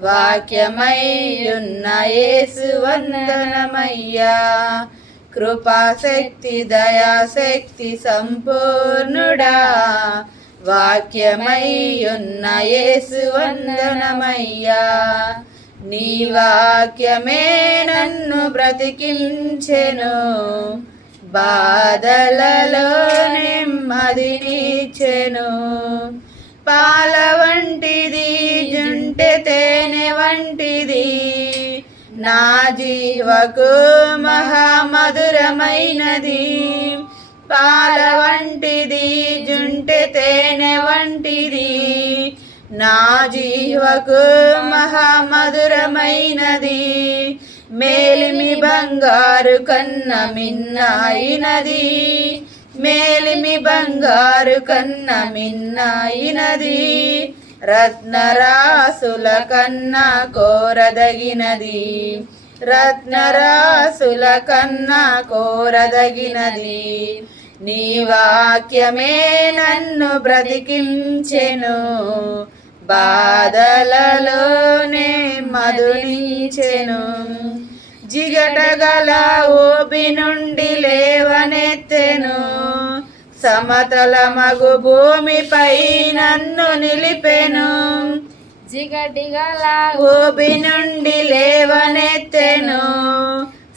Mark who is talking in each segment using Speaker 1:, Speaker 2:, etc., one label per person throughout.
Speaker 1: వాక్యమయ్యున్న యేసు వందనమయ్యా. కృపాశక్తి దయాశక్తి సంపూర్ణుడా. వాక్యమయ్యున్న యేసు వందనమయ్యా. నీ వాక్యమే నన్ను బ్రతికించెను. బాధలలో నెమ్మదినిచ్చెను. పాల వంటిది. నా జీవకు మహామధురమైనది. పాల వంటిది జుంటె తేనె వంటిది. నా జీవకు మహామధురమైనది. మేలిమి బంగారు కన్న మిన్నాయినది. మేలిమి బంగారు కన్న మిన్నాయినది. రత్నరాసుల కన్నా కోరదగినది. రత్నరాసుల కన్నా కోరదగినది. నీ వాక్యమే నన్ను బ్రతికించెను. బాధలలోనే మధునించెను జిగటగల ఓపి నుండి లేవనెత్తెను. సమతల మగు భూమిపై నన్ను నిలిపెను.
Speaker 2: జిగటిగల
Speaker 1: ఊబి నుండి లేవనెత్తెను.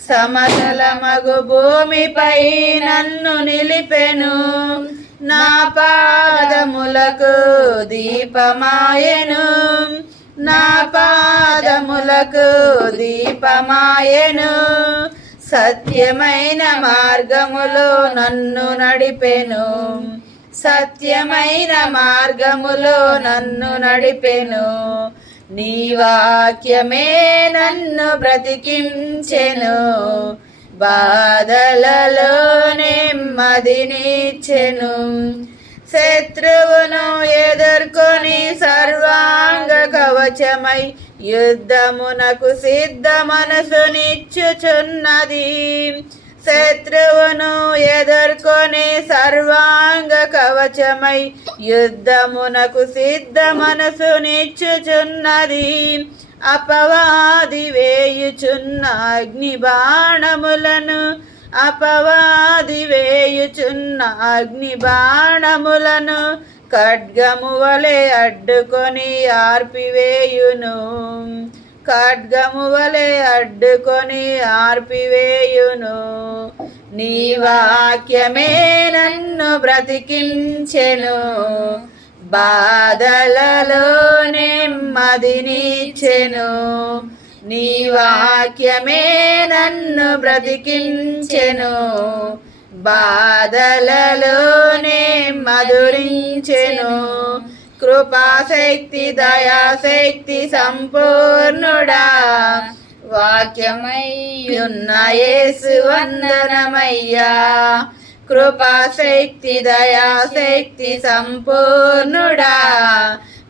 Speaker 1: సమతల మగు భూమిపై నన్ను నిలిపెను. నా పాదములకు దీపమాయెను. నా పాదములకు దీపమాయెను. సత్యమైన మార్గములో నన్ను నడిపెను. సత్యమైన మార్గములో నన్ను నడిపెను. నీ వాక్యమే నన్ను బ్రతికించెను. బాధలలో నెమ్మదినిచ్చెను శత్రువును ఎదుర్కొని సర్వాంగ కవచమై యుద్ధమునకు సిద్ధ మనసునిచ్చుచున్నది శత్రువును ఎదుర్కొని సర్వ కవచమై యుద్ధమునకు సిద్ధ మనసు నిచ్చుచున్నది. అపవాది వేయుచున్న అగ్ని బాణములను అపవాది వేయుచున్న అగ్ని బాణములను ఖడ్గము వలె అడ్డుకొని ఆర్పివేయును. ఖడ్గము వలె అడ్డుకొని ఆర్పివేయును. నీ వాక్యమే నన్ను బ్రతికించెను. బాధలలో నెమ్మదినిచ్చెను నీ వాక్యమే నన్ను బ్రతికించెను. బాధలలోనే మధురించెను. కృపాశక్తి దయాశక్తి సంపూర్ణుడా. వాక్యమయ్యున్న యేసు వందనమయ్యా. కృపాశక్తి దయాశక్తి సంపూర్ణుడా.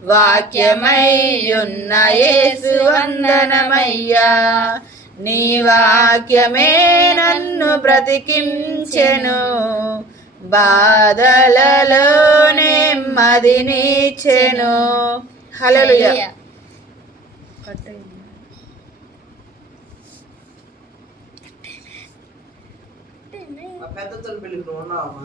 Speaker 1: వాక్యమయ్యున్న యేసు వందనమయ్యా. నీ వాక్యమే నన్ను బ్రతికించెను. బాధలలో నెమ్మదినిచ్చెను హల్లెలూయా
Speaker 3: ఆ పెద్ద నువ్వు ఉన్నావా?